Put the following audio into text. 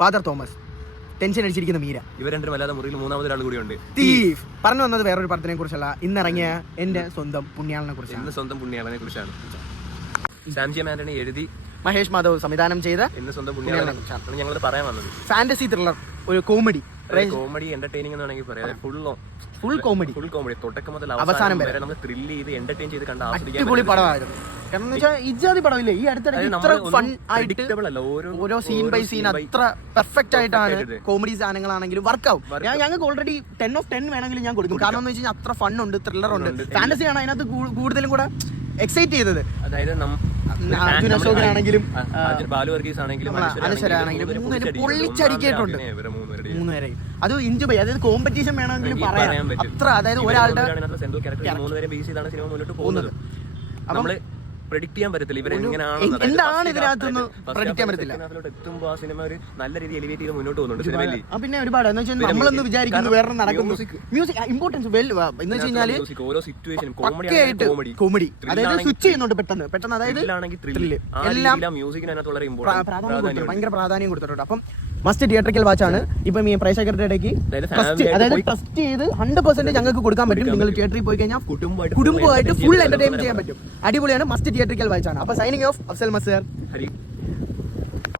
Father Thomas, tension അടിച്ചിരിക്കുന്ന Meera, ഇവർ രണ്ടും അല്ലാതെ മുറിയിൽ മൂന്നാമതൊരാൾ കൂടിയുണ്ട്. തീഫ്. പറഞ്ഞു വന്നത് വേറൊരു പടത്തിനെ കുറിച്ചല്ല, ഇന്നിറങ്ങിയ എന്റെ സ്വന്തം പുണ്യാളനെ കുറിച്ചാണ്. സ്വന്തം പുണ്യാളനെ കുറിച്ചാണ്. സാംജി ആന്റണി എഴുതി മഹേഷ് മാധവ് സംവിധാനം ചെയ്ത എന്റെ സ്വന്തം പുണ്യാളനെ കുറിച്ചാണ് ഞങ്ങൾ പറയാൻ വന്നത്. ഫാന്റസി ത്രില്ലർ, ഒരു കോമഡി എന്റർടൈനിങ് എന്ന് വേണമെങ്കിൽ പറയാം. ഫുൾ കോമഡി തുടക്കം മുതൽ അവസാനം വരെ നമ്മൾ ത്രില്ല് ചെയ്ത് എന്റർടൈൻ ചെയ്ത് കണ്ട അടിപൊളി പടമായിരുന്നു. കാരണം വെച്ചാൽ ഇജാതി പടമില്ലേ ഈ അടുത്തിടയ്ക്ക് ഇത്ര ഫൺ ആയിട്ട് ഓരോ സീൻ ബൈ സീൻ അത്ര പെർഫെക്റ്റ് ആയിട്ടാണ്. കോമഡി സാധനങ്ങളാണെങ്കിലും വർക്കാവും. ഞങ്ങൾക്ക് ഓൾറെഡി 10 of 10 വേണമെങ്കിലും ഞാൻ കൊടുക്കും. കാരണം എന്ന് വെച്ച് കഴിഞ്ഞാൽ അത്ര ഫൺ ഉണ്ട്, ത്രില്ലർ ഉണ്ട്, ഫാന്റസി ആണ് അതിനകത്ത് കൂടുതലും കൂടെ എക്സൈറ്റ് ചെയ്തത്. അതായത് ആണെങ്കിലും അനശ്വരാണെങ്കിലും പൊള്ളിച്ചടിക്കേട്ടുണ്ട് മൂന്നുപേരെ. അത് എൻജോയ് ചെയ്യും. അതായത് കോമ്പറ്റീഷൻ വേണമെങ്കിലും പറയാം. അത്ര അതായത് ഒരാളുടെ പോകുന്നത് നമ്മള് പ്രെഡിക്ട് ചെയ്യാൻ പറ്റത്തില്ല. എന്താണ് ഇതിനകത്തൊന്നും പ്രെഡിക്ട് ചെയ്യാൻ പറ്റത്തില്ല. എത്തുമ്പോൾ ആ സിനിമ ഒരു നല്ല രീതിയിൽ എലിവേറ്റ് ചെയ്ത് മുന്നോട്ട് പോകുന്നുണ്ട്. പിന്നെ ഒരുപാട് എന്ന് വെച്ചാൽ നമ്മളൊന്ന് വിചാരിക്കുന്നു വേറെ നടക്കുന്നു. മ്യൂസിക് ഇമ്പോർട്ടൻസ് എന്ന് വെച്ച് കഴിഞ്ഞാൽ ഓരോ സിറ്റുവേഷനും കോമഡി അതായത് സ്വിച്ച് ചെയ്യുന്നുണ്ട് പെട്ടെന്ന് അതായത് എല്ലാം ഭയങ്കര പ്രാധാന്യം കൊടുത്തിട്ടുണ്ട്. അപ്പം മസ്റ്റ് തിയേറ്ററിക്കൽ വാച്ചാണ്. ഇപ്പം ഈ പ്രേക്ഷകരുടെ ഇടയ്ക്ക് അതായത് ട്രസ്റ്റ് ചെയ്ത് 100% ഞങ്ങൾക്ക് കൊടുക്കാൻ പറ്റും. നിങ്ങൾ തിയേറ്ററിൽ പോയി കഴിഞ്ഞാൽ കുടുംബമായിട്ട് ഫുൾ എന്റർടൈൻ ചെയ്യാൻ പറ്റും. അടിപൊളിയാണ്. മസ്റ്റ് തിയേറ്ററിക്കൽ വാച്ചാണ്. അപ്പൊ സൈനിങ് ഓഫ്, അഫ്സൽ മസീർ.